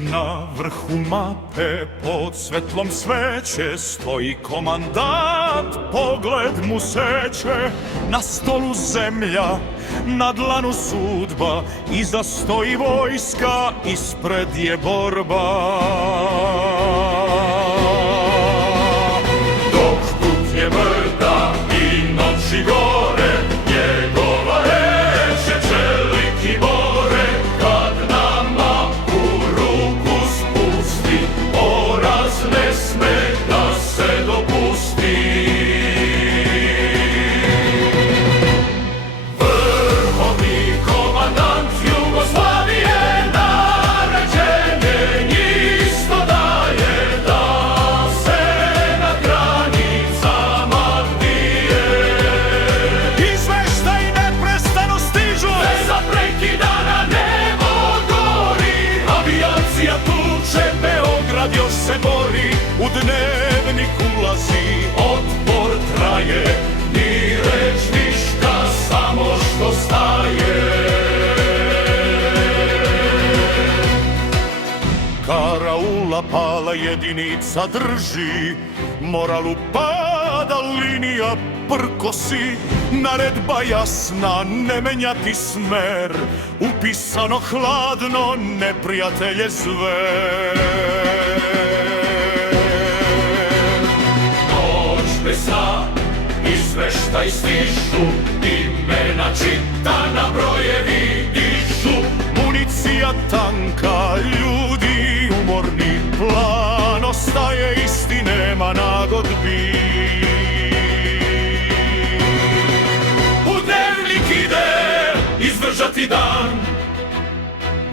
Na vrhu mape pod svetlom sveće stoji komandant, pogled mu seće. Na stolu zemlja, na dlanu sudba, iza stoji vojska, ispred je borba. Dok put je brda i noći gore, njegova reč je čelik i bore. Kad nama u ruku spusti, poraz ne sme da se dopusti. Vrhovni komandant Jugoslavije naređenje isto daje, da se na granicama bije. Izveštaj neprestano stižu, bez prekidana nebo gori. Avijacija tuče, Beograd još se bori. U dnevnik ulazi, otpor traje, ni reč ništa, samo što staje. Karaula pala jedinica drži, moralu pada, linija prkosi. Naredba jasna, ne menjati smer, upisano hladno, neprijatelje zver. Noć bez sna, izveštaj stižu, imena čitana, brojevi dižu. Municija tanka, ljudi umorni, plan ostaje isti, nema nagodbi. U dnevnik ide izdržati dan,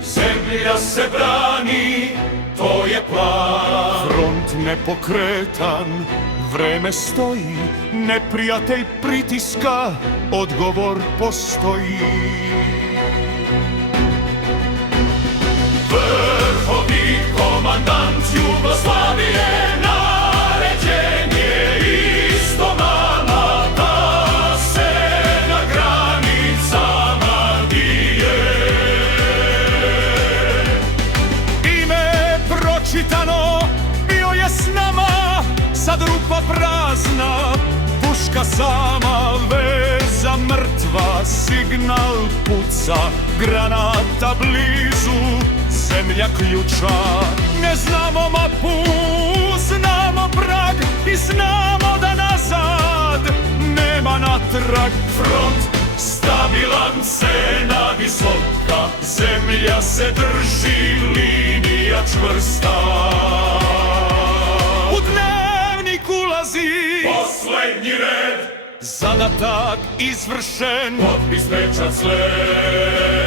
zemlja se brani, to je plan. Front nepokretan, vreme stoji, neprijatelj pritiska, odgovor postoji. Vrhovni komandant Jugoslavije naređenje isto nama, da se na granicama bije. Ime pročitano, bio je s nama, sad rupa prazna, puška sama, veza mrtva, signal puca, granata blizu, zemlja ključa. Ne znamo mapu, znamo prag i znamo da nazad nema natrag. Front stabilan, cena visoka, zemlja se drži, linija čvrsta. U dnevnik ulazi poslednji red, zadatak izvršen, potpis pečat sled.